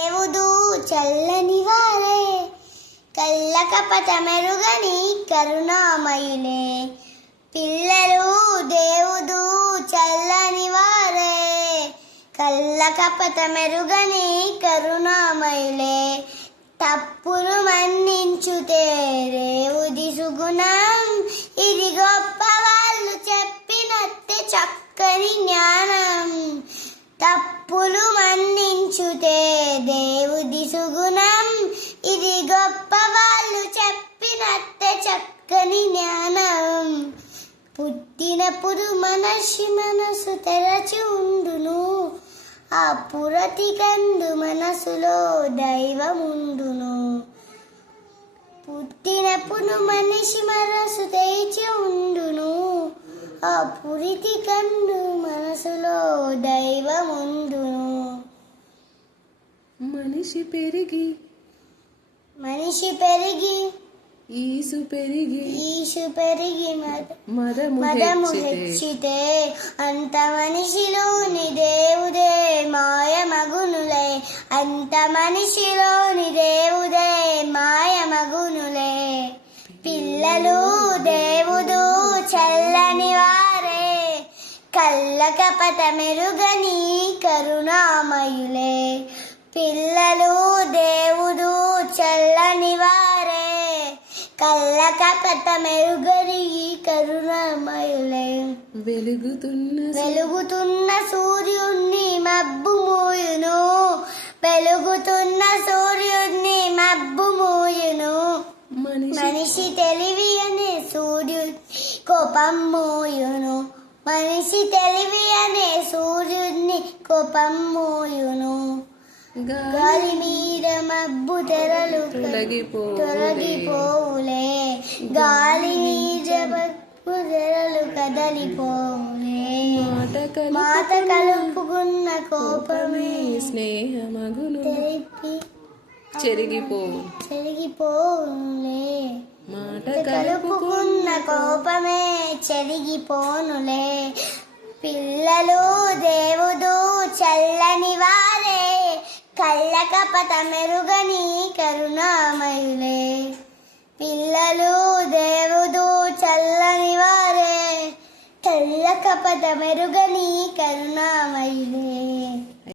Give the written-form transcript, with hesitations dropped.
దేవుడు చల్లని వారే, కళ్ళ కపట మెరుగని కరుణామయులే. పిల్లలు దేవుడు చల్లని వారే, కళ్ళ కపట మెరుగని కరుణామయులే. తప్పులు మన్నించుతే దేవుడి సుగుణం, ఇది గొప్ప వాళ్ళు చెప్పినట్టే చక్కని జ్ఞానం. తప్పులు మన్నించుతే దేవుడి సుగుణం, ఇది గొప్ప వాళ్ళు చెప్పినట్టే చక్కని జ్ఞానం. పుట్టినప్పుడు మనసు తెరచి ఉండును, ఆ పురతి కందు మనసులో దైవముండును. పుట్టినప్పుడు మనసు తెరిచి ఉండును, ఆ పురిటి కందు మనసులో దైవముండును. మనిషి పెరిగి ఈసు పెరిగి మదము హెచ్చితే, అంత మనిషిలోని దేవుడే మాయ మగునులే. అంత మనిషిలోని దేవుడే మాయ మగునులే. పిల్లలు దేవుడు చల్లని వారే, కళ్ళ కపట మెరుగని కరుణామయులే. పిల్లలు దేవుడు చల్లని వారే, కళ్ళ కపట మెరుగని కరుణామయులే. వెలుగుతున్న సూర్యుణ్ణి మబ్బు మూయును, వెలుగుతున్న సూర్యుణ్ణి మబ్బు మూయును. మనిషి తెలివి అనే సూర్యుడి కోపం మూయును, మనిషి తెలివి అనే సూర్యుడిని కోపం మూయును. గాలి మీద మబ్బు తెరలు తొలగిపోవులే, గాలి మీద మబ్బు తెరలు కదలిపోవులే. మాట కలుపుకున్న కోపమే స్నేహమగును చెరిగిపోవులే. మాట కలుపుకున్న కోపమే చెరిగిపోనులే. పిల్లలు దేవుడు చల్లని వారే, కళ్ళ కపట మెరుగని కరుణామయులే. పిల్లలు దేవుడు చల్లని వారే, కళ్ళ కపట మెరుగని కరుణామయులే.